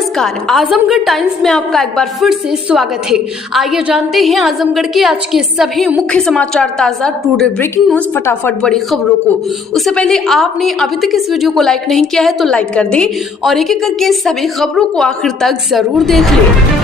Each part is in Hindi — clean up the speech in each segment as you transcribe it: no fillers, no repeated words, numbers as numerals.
नमस्कार, आजमगढ़ टाइम्स में आपका एक बार फिर से स्वागत है। आइए जानते हैं आजमगढ़ के आज के सभी मुख्य समाचार, ताजा टुडे ब्रेकिंग न्यूज, फटाफट बड़ी खबरों को। उससे पहले आपने अभी तक इस वीडियो को लाइक नहीं किया है तो लाइक कर दें और एक एक करके सभी खबरों को आखिर तक जरूर देख लें।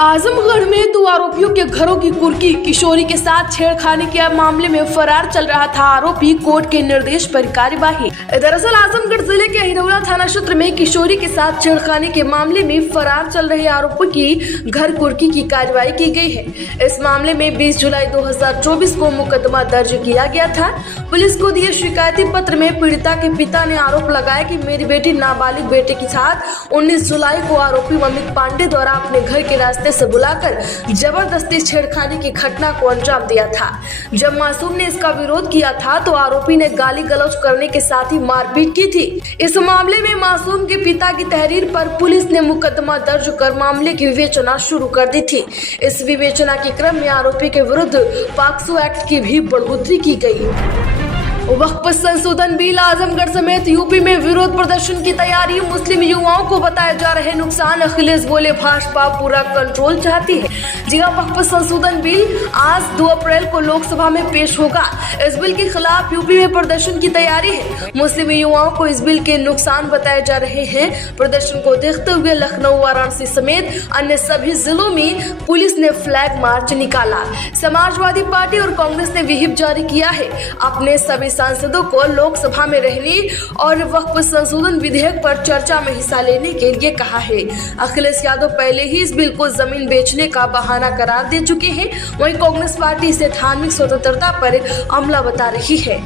आजमगढ़ में 2 आरोपियों के घरों की कुर्की, किशोरी के साथ छेड़खानी के मामले में फरार चल रहा था आरोपी, कोर्ट के निर्देश पर कार्यवाही। दरअसल आजमगढ़ जिले के हिरौला थाना क्षेत्र में किशोरी के साथ छेड़खानी के मामले में फरार चल रहे आरोपी की घर कुर्की की कार्यवाही की गई है। इस मामले में 20 जुलाई 2024 को मुकदमा दर्ज किया गया था। पुलिस को दिए शिकायती पत्र में पीड़िता के पिता ने आरोप लगाया कि मेरी बेटी नाबालिग बेटे के साथ 19 जुलाई को आरोपी अमित पांडे द्वारा अपने घर के रास्ते से बुलाकर जबरदस्ती छेड़खानी की घटना को अंजाम दिया था। जब मासूम ने इसका विरोध किया था तो आरोपी ने गाली गलौज करने के साथ ही मारपीट की थी। इस मामले में मासूम के पिता की तहरीर पर पुलिस ने मुकदमा दर्ज कर मामले की विवेचना शुरू कर दी थी। इस विवेचना के क्रम में आरोपी के विरुद्ध पॉक्सो एक्ट की भी बढ़ोतरी की गई। वक्फ संशोधन बिल, आजमगढ़ समेत यूपी में विरोध प्रदर्शन की तैयारी, मुस्लिम युवाओं को बताए जा रहे नुकसान, अखिलेश बोले भाजपा पूरा कंट्रोल चाहती है। जी हां, वक्फ संशोधन बिल आज 2 अप्रैल को लोकसभा में पेश होगा। इस बिल के खिलाफ यूपी में प्रदर्शन की तैयारी है। मुस्लिम युवाओं को इस बिल के नुकसान बताए जा रहे हैं। प्रदर्शन को देखते हुए लखनऊ, वाराणसी समेत अन्य सभी जिलों में पुलिस ने फ्लैग मार्च निकाला। समाजवादी पार्टी और कांग्रेस ने व्हिप जारी किया है। अपने सभी सांसदों को लोकसभा में रहने और वक्फ संशोधन विधेयक पर चर्चा में हिस्सा लेने के लिए कहा है। अखिलेश यादव पहले ही इस बिल को जमीन बेचने का बहाना करार दे चुके हैं। वहीं कांग्रेस पार्टी इसे धार्मिक स्वतंत्रता पर हमला बता रही है।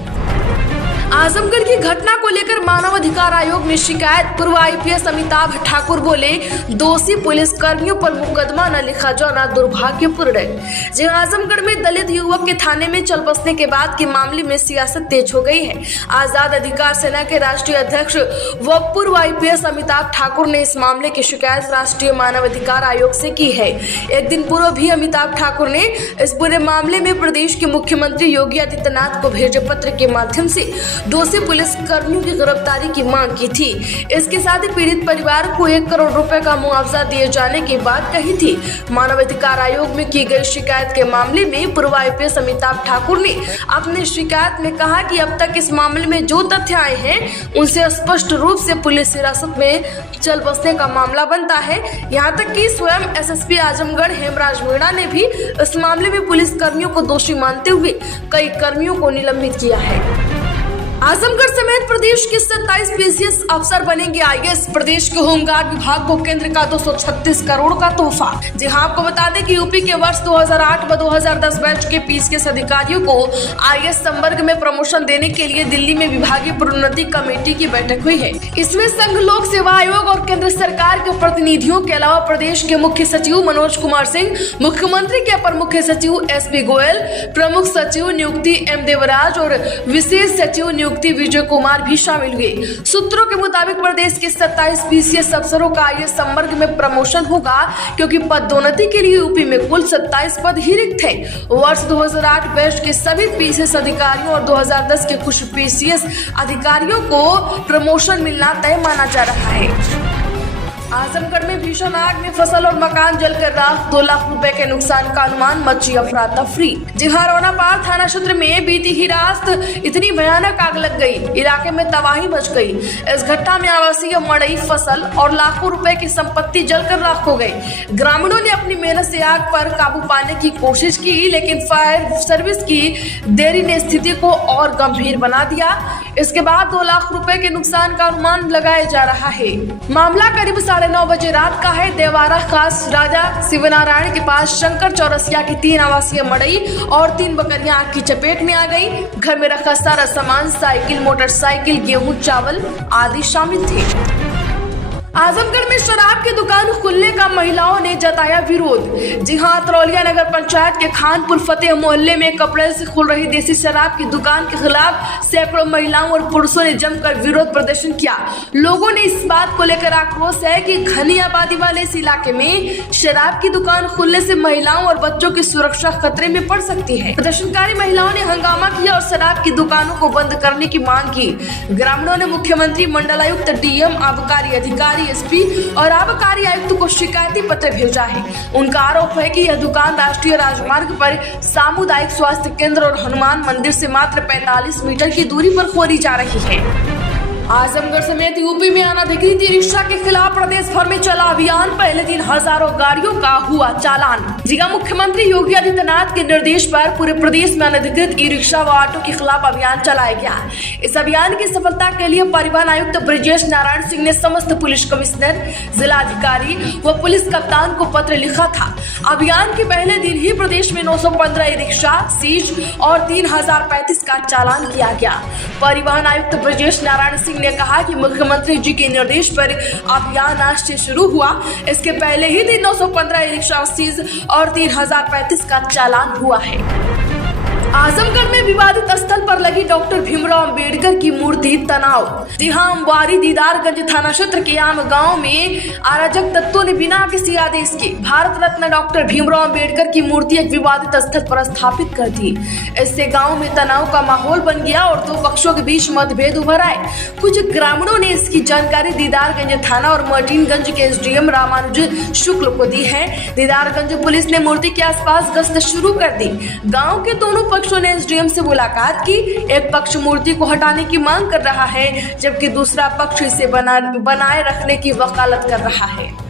आजमगढ़ की घटना को लेकर मानवाधिकार आयोग में शिकायत, पूर्व आईपीएस अमिताभ ठाकुर बोले दोषी पुलिस कर्मियों पर मुकदमा न लिखा जाना दुर्भाग्यपूर्ण है। जी आजमगढ़ में दलित युवक के थाने में चल बसने के बाद के मामले में सियासत तेज हो गई है। आजाद अधिकार सेना के राष्ट्रीय अध्यक्ष व पूर्व आईपीएस अमिताभ ठाकुर ने इस मामले की शिकायत राष्ट्रीय मानवाधिकार आयोग से की है। एक दिन पूर्व भी अमिताभ ठाकुर ने इस पूरे मामले में प्रदेश के मुख्यमंत्री योगी आदित्यनाथ को भेजे पत्र के माध्यम से दोषी पुलिस कर्मियों की गिरफ्तारी की मांग की थी। इसके साथ ही पीड़ित परिवार को 1 करोड़ रुपए का मुआवजा दिए जाने की बात कही थी। मानवाधिकार आयोग में की गई शिकायत के मामले में पूर्व आईपीएस अमिताभ ठाकुर ने अपनी शिकायत में कहा कि अब तक इस मामले में जो तथ्य आए हैं उनसे स्पष्ट रूप से पुलिस हिरासत में चल बसने का मामला बनता है। यहाँ तक कि स्वयं एसएसपी आजमगढ़ हेमराज मीणा ने भी इस मामले में पुलिस कर्मियों को दोषी मानते हुए कई कर्मियों को निलंबित किया है। आजमगढ़ समेत प्रदेश के 27 पीसीएस अफसर बनेंगे आईएएस। प्रदेश के होमगार्ड विभाग को केंद्र का 236 करोड़ का तोहफा। जी हां, आपको बता दें कि यूपी के वर्ष 2008 व 2010 बैच के पीसीएस अधिकारियों को आईएएस संवर्ग में प्रमोशन देने के लिए दिल्ली में विभागीय प्रोन्नति कमेटी की बैठक हुई है। इसमें संघ लोक सेवा आयोग और केंद्र सरकार के प्रतिनिधियों के अलावा प्रदेश के मुख्य सचिव मनोज कुमार सिंह, मुख्यमंत्री के अपर मुख्य सचिव एसपी गोयल, प्रमुख सचिव नियुक्ति एम देवराज और विशेष सचिव नियुक्ति विजय कुमार भी शामिल हुए। सूत्रों के मुताबिक प्रदेश के 27 पीसीएस अफसरों का आईएएस संवर्ग में प्रमोशन होगा क्योंकि पदोन्नति के लिए यूपी में कुल 27 पद ही रिक्त थे। वर्ष 2008 बैच के सभी पीसीएस अधिकारियों और 2010 के कुछ पीसीएस अधिकारियों को प्रमोशन मिलना तय माना जा रहा है। आजमगढ़ में भीषण आग में फसल और मकान जलकर राख, 2 लाख रुपए के नुकसान का अनुमान, मची अफरा तफरी। जी हां, रोनापाल थाना क्षेत्र में बीती ही रात इतनी भयानक आग लग गई, इलाके में तबाही मच गई। इस घटना में आवासीय, मड़ई, फसल और लाखों रुपए की संपत्ति जलकर राख हो गई। ग्रामीणों ने अपनी मेहनत से आग पर काबू पाने की कोशिश की, लेकिन फायर सर्विस की देरी ने स्थिति को और गंभीर बना दिया। इसके बाद 2 लाख रुपए के नुकसान का अनुमान लगाया जा रहा है। मामला करीब 9:30 बजे रात का है। देवारा खास राजा शिवनारायण के पास शंकर चौरसिया की 3 आवासीय मड़ई और 3 बकरियां आग की चपेट में आ गई। घर में रखा सारा सामान, साइकिल, मोटरसाइकिल, गेहूं, चावल आदि शामिल थे। आजमगढ़ में शराब की दुकान खुलने का महिलाओं ने जताया विरोध। जी हां, तरौलिया नगर पंचायत के खानपुर फतेह मोहल्ले में 1 अप्रैल से खुल रही देसी शराब की दुकान के खिलाफ सैकड़ों महिलाओं और पुरुषों ने जमकर विरोध प्रदर्शन किया। लोगों ने इस बात को लेकर आक्रोश है कि घनी आबादी वाले इस इलाके में शराब की दुकान खुलने से महिलाओं और बच्चों की सुरक्षा खतरे में पड़ सकती है। प्रदर्शनकारी महिलाओं ने हंगामा किया और शराब की दुकानों को बंद करने की मांग की। ग्रामीणों ने मुख्यमंत्री, मंडलायुक्त, डीएम, आबकारी अधिकारी डीएसपी और आबकारी आयुक्त को शिकायती पत्र भेजा है। उनका आरोप है कि यह दुकान राष्ट्रीय राजमार्ग पर सामुदायिक स्वास्थ्य केंद्र और हनुमान मंदिर से मात्र 45 मीटर की दूरी पर खोली जा रही है। आजमगढ़ समेत यूपी में अनधिकृत ई रिक्शा के खिलाफ प्रदेश भर में चला अभियान। पहले दिन हजारों गाड़ियों का हुआ चालान। जिला मुख्यमंत्री योगी आदित्यनाथ के निर्देश पर पूरे प्रदेश में अनधिकृत ई रिक्शा व ऑटो के खिलाफ अभियान चलाया गया। इस अभियान की सफलता के लिए परिवहन आयुक्त ब्रजेश नारायण सिंह ने समस्त पुलिस कमिश्नर, जिलाधिकारी व पुलिस कप्तान को पत्र लिखा था। अभियान के पहले दिन ही प्रदेश में 915 ई रिक्शा सीज और 3035 का चालान किया गया। परिवहन आयुक्त ब्रजेश नारायण सिंह ने कहा कि मुख्यमंत्री जी के निर्देश पर अभियान आज से शुरू हुआ। इसके पहले ही दिन 915 ई रिक्शा सीज और 3035 का चालान हुआ है। आजमगढ़ में विवादित स्थल पर लगी डॉक्टर भीमराव अंबेडकर की मूर्ति तनाव। जी हां, अंबारी दीदारगंज थाना क्षेत्र के आम गांव में अराजक तत्वों ने बिना किसी आदेश के भारत रत्न डॉक्टर भीमराव अंबेडकर की मूर्ति एक विवादित स्थल पर स्थापित कर दी। इससे गांव में तनाव का माहौल बन गया और दो पक्षों के बीच मतभेद उभर आए। कुछ ग्रामीणों ने इसकी जानकारी दीदारगंज थाना और मर्टिनगंज के एसडीएम रामानुज शुक्ल को दी है। दीदारगंज पुलिस ने मूर्ति के आसपास गश्त शुरू कर दी। गाँव के दोनों पक्षों ने एसडीएम से मुलाकात की। एक पक्ष मूर्ति को हटाने की मांग कर रहा है, जबकि दूसरा पक्ष इसे बनाए रखने की वकालत कर रहा है।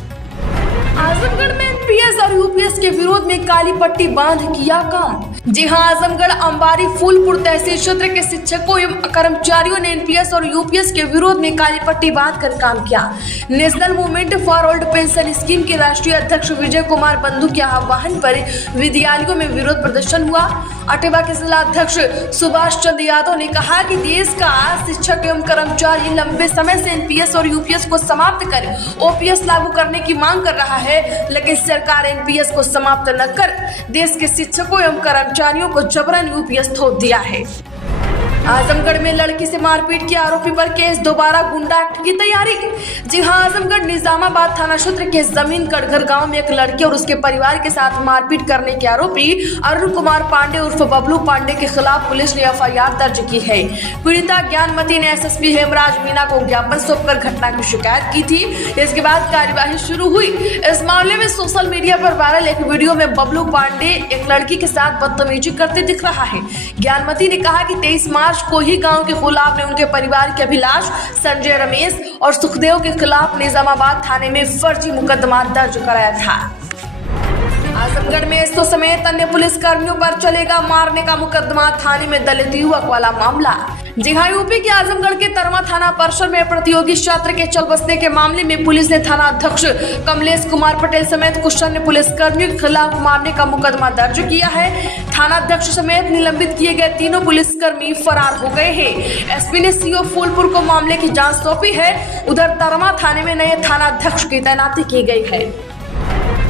आजमगढ़ में एनपीएस और यूपीएस के विरोध में काली पट्टी बांध किया काम। जी हां, आजमगढ़ अंबारी फूलपुर तहसील क्षेत्र के शिक्षकों एवं कर्मचारियों ने एनपीएस और यूपीएस के विरोध में काली पट्टी बांध कर काम किया। National movement for old pension scheme के राष्ट्रीय अध्यक्ष विजय कुमार बंधु के आह्वान पर विद्यालयों में विरोध प्रदर्शन हुआ। अटेवा के जिला अध्यक्ष सुभाष चंद्र यादव ने कहा कि देश का शिक्षक एवं कर्मचारी लंबे समय से एनपीएस और यूपीएस को समाप्त कर ओपीएस लागू करने की मांग कर रहा है, लेकिन सरकार एनपीएस को समाप्त न कर देश के शिक्षकों एवं कर्मचारियों को जबरन यूपीएस थोप दिया है। आजमगढ़ में लड़की से मारपीट के आरोपी पर केस, दोबारा गुंडा एक्ट की तैयारी। जी हां, आजमगढ़ निजामाबाद थाना क्षेत्र के जमीन कटघर गांव में एक लड़के और उसके परिवार के साथ मारपीट करने के आरोपी अरुण कुमार पांडे उर्फ बबलू पांडे के खिलाफ पुलिस ने एफआईआर दर्ज की है। पीड़िता ज्ञानमती ने एसएसपी हेमराज मीणा को ज्ञापन सौंपकर घटना की शिकायत की थी। इसके बाद कार्यवाही शुरू हुई। इस मामले में सोशल मीडिया पर वायरल एक वीडियो में बबलू पांडे एक लड़की के साथ बदतमीजी करते दिख रहा है। ज्ञानमती ने कहा कि 23 मार्च को ही गांव के गुलाब ने उनके परिवार के अभिलाष, संजय, रमेश और सुखदेव के खिलाफ निजामाबाद थाने में फर्जी मुकदमा दर्ज कराया था। आजमगढ़ में एसओ समेत अन्य पुलिस कर्मियों पर चलेगा मारने का मुकदमा, थाने में दलित युवक वाला मामला। जी हां, यूपी के आजमगढ़ के तरमा थाना परिसर में प्रतियोगी छात्र के चल बसने के मामले में पुलिस ने थाना अध्यक्ष कमलेश कुमार पटेल समेत कुछ अन्य पुलिस कर्मियों के खिलाफ मारने का मुकदमा दर्ज किया है। थाना अध्यक्ष समेत निलंबित किए गए तीनों पुलिसकर्मी फरार हो गए हैं। एसपी ने सीओ फूलपुर को मामले की जांच सौंपी है। उधर तरमा थाने में नए थाना अध्यक्ष की तैनाती की गई है।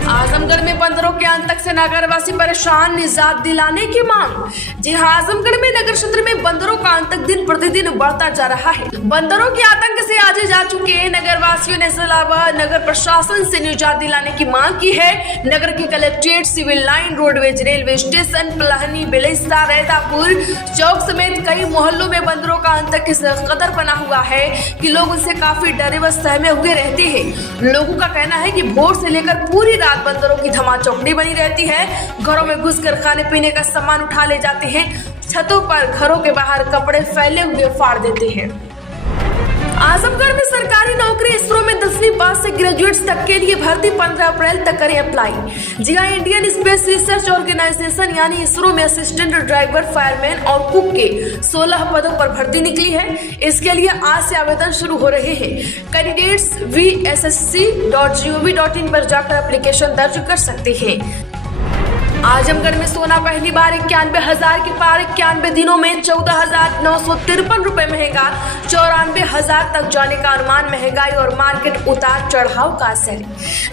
आजमगढ़ में बंदरों के आतंक से नगरवासी परेशान, निजात दिलाने की मांग। जी हां, आजमगढ़ में नगर क्षेत्र में बंदरों का आतंक दिन प्रतिदिन बढ़ता जा रहा है। बंदरों के आतंक से आजे जा चुके नगरवासियों ने जिला व नगर प्रशासन से निजात दिलाने की मांग की है। नगर के collectorate, civil line, roadways, railway station, Palahani, Belesta, Raidapur Chowk समेत कई मोहल्लों में बंदरों का आतंक इस कदर बना हुआ है कि लोग उनसे काफी डरे व सहमे हुए रहते हैं। लोगों का कहना है कि भोर से लेकर पूरी रात बंदरों की धमाचौकड़ी बनी रहती है। घरों में घुसकर खाने पीने का सामान उठा ले जाते हैं। छतों पर, घरों के बाहर कपड़े फैले हुए फाड़ देते हैं। आजमगढ़ में सरकारी नौकरी इसरो में 10वीं पास से ग्रेजुएट्स तक के लिए भर्ती 15 अप्रैल तक करें अप्लाई। जी हां, इंडियन स्पेस रिसर्च ऑर्गेनाइजेशन यानी इसरो में असिस्टेंट ड्राइवर, फायरमैन और कुक के 16 पदों पर भर्ती निकली है। इसके लिए आज से आवेदन शुरू हो रहे हैं। कैंडिडेट्स vssc.gov.in पर जाकर एप्लीकेशन दर्ज कर सकते हैं। आजमगढ़ में सोना पहली बार 91,000 के पार, 91 दिनों में 14,953 रुपए महंगा, 94,000 तक जाने का अनुमान। महंगाई और मार्केट उतार चढ़ाव का असर।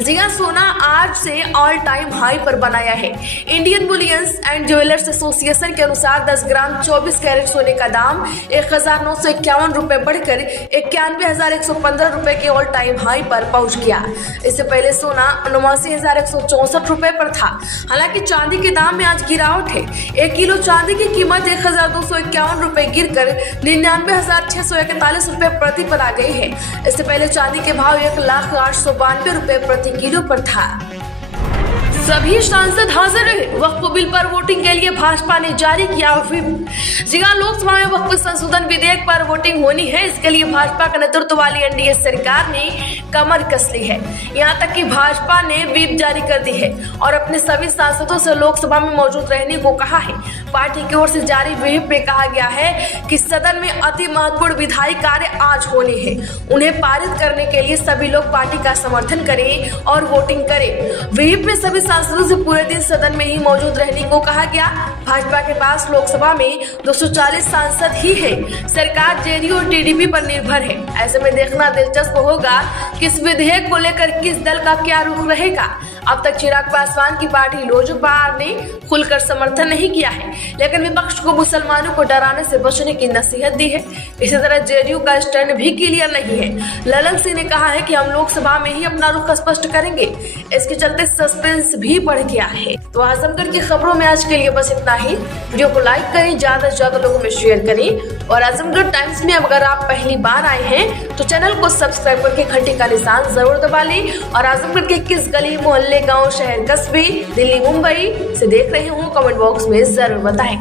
जी हां, सोना आज से ऑल टाइम हाई पर बनाया है। Indian bullions and jewellers association के अनुसार 10 ग्राम 24 कैरेट सोने का दाम 1,951 रुपए बढ़कर 91,115 रुपए के ऑल टाइम हाई पर पहुंच गया। इससे पहले सोना 89,164 रुपए पर था। हालांकि चांदी के दाम में आज गिरावट है। 1 किलो चांदी की कीमत 1251 रुपए गिरकर 99,641 रुपए प्रति पर आ गई है। इससे पहले चांदी के भाव 1,0892 रुपए प्रति किलो पर था। सभी सांसद हाजिर रहे। वक्फ बिल पर वोटिंग के लिए भाजपा ने जारी किया व्हिप। जिला लोकसभा में वक्फ संशोधन विधेयक पर वोटिंग होनी है, इसके लिए भाजपा के नेतृत्व वाली एनडीए सरकार ने कमर कस ली है। यहां तक कि भाजपा ने व्हिप जारी कर दी है और अपने सभी सांसदों से लोकसभा में मौजूद रहने को कहा है। पार्टी की ओर से जारी व्हिप में कहा गया है कि सदन में अति महत्वपूर्ण विधायी कार्य आज होने हैं, उन्हें पारित करने के लिए सभी लोग पार्टी का समर्थन करें और वोटिंग करें। व्हिप में सभी सांसदों से पूरे दिन सदन में ही मौजूद रहने को कहा गया। भाजपा के पास लोकसभा में 240 सांसद ही है। सरकार जेडीयू और टीडीपी पर निर्भर है। ऐसे में देखना दिलचस्प होगा कि इस विधेयक को लेकर किस दल का क्या रुख रहेगा। अब तक चिराग पासवान की पार्टी लोजपा ने खुलकर समर्थन नहीं किया है, लेकिन विपक्ष को मुसलमानों को डराने से बचने की नसीहत दी है। इसी तरह जेडीयू का स्टैंड भी क्लियर नहीं है। ललन सिंह ने कहा है कि हम लोकसभा में ही अपना रुख स्पष्ट करेंगे। इसके चलते सस्पेंस भी बढ़ गया है। तो आजमगढ़ की खबरों में आज के लिए बस इतना ही। वीडियो को लाइक करें, ज्यादा से ज्यादा लोगों में शेयर करें और आजमगढ़ टाइम्स में अगर आप पहली बार आए हैं तो चैनल को सब्सक्राइब करके घंटी का निशान जरूर दबा लें। और आजमगढ़ के किस गली, मोहल्ले, गाँव, शहर, कस्बे, दिल्ली, मुंबई से देख रहे हो कमेंट बॉक्स में जरूर बताएं।